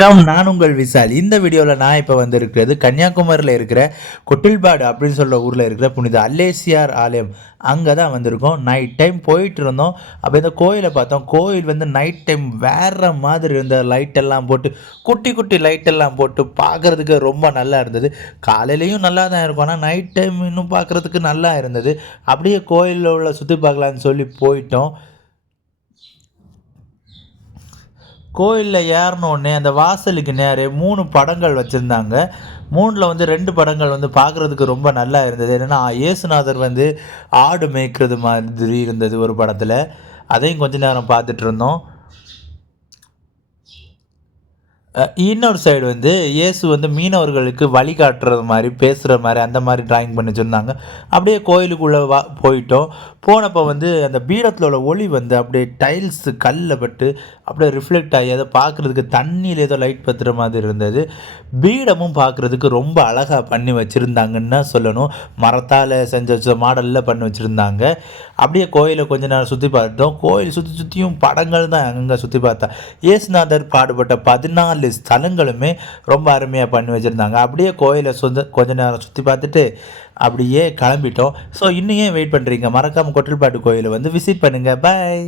வணக்கம் நான் உங்கள் விசால். இந்த வீடியோவில் நான் இப்போ வந்திருக்கிறது கன்னியாகுமரியில் இருக்கிற கொட்டில்பாடு அப்படின்னு சொல்கிற ஊரில் இருக்கிற புனித அல்லேசியார் ஆலயம். அங்கே தான் வந்திருக்கோம். நைட் டைம் போயிட்டு இருந்தோம். அப்போ இந்த கோயிலை பார்த்தோம். கோயில் வந்து நைட் டைம் வேறு மாதிரி இருந்த லைட்டெல்லாம் போட்டு குட்டி குட்டி லைட்டெல்லாம் போட்டு பார்க்குறதுக்கு ரொம்ப நல்லா இருந்தது. காலையிலையும் நல்லா தான் இருக்கும். ஆனால் நைட் டைம் இன்னும் பார்க்குறதுக்கு நல்லா இருந்தது. அப்படியே கோயிலில் உள்ள சுற்றி பார்க்கலான்னு சொல்லி போயிட்டோம். கோயிலில் ஏறினோடனே அந்த வாசலுக்கு நேரே மூணு படங்கள் வச்சுருந்தாங்க. மூணில் வந்து ரெண்டு படங்கள் வந்து பார்க்குறதுக்கு ரொம்ப நல்லா இருந்தது. என்னென்னா இயேசுநாதர் வந்து ஆடு மேய்க்கிறது மாதிரி இருந்தது ஒரு படத்தில். அதையும் கொஞ்ச நேரம் பார்த்துட்டு இருந்தோம். இன்னொரு சைடு வந்து இயேசு வந்து மீனவர்களுக்கு வழிகாட்டுறது மாதிரி பேசுகிற மாதிரி அந்த மாதிரி டிராயிங் பண்ணி வச்சுருந்தாங்க. அப்படியே கோயிலுக்குள்ளே வா போயிட்டோம். போனப்போ வந்து அந்த பீடத்தில் உள்ள ஒளி வந்து அப்படியே டைல்ஸ் கல்லில் பட்டு அப்படியே ரிஃப்ளெக்ட் ஆகி அதை பார்க்குறதுக்கு தண்ணியில் ஏதோ லைட் பத்துற மாதிரி இருந்தது. பீடமும் பார்க்குறதுக்கு ரொம்ப அழகாக பண்ணி வச்சுருந்தாங்கன்னு தான் சொல்லணும். மரத்தால் செஞ்ச வச்ச மாடலில் பண்ணி வச்சுருந்தாங்க. அப்படியே கோயிலை கொஞ்ச நேரம் சுற்றி பார்த்துட்டோம் கோயில் சுற்றி சுற்றியும் படங்கள் தான் அங்கே சுற்றி பார்த்தா. இயேசுநாதர் பாடுபட்ட பதினாலு ஸ்தலங்களுமே ரொம்ப அருமையாக பண்ணி வச்சுருந்தாங்க. அப்படியே கோயிலை சொந்த கொஞ்ச நேரம் சுற்றி பார்த்துட்டு அப்படியே கிளம்பிட்டோம். ஸோ இன்னும் ஏன் வெயிட் பண்ணுறீங்க மறக்காமல் கொட்டில்பாட்டு கோயிலை வந்து விசிட் பண்ணுங்கள் பாய்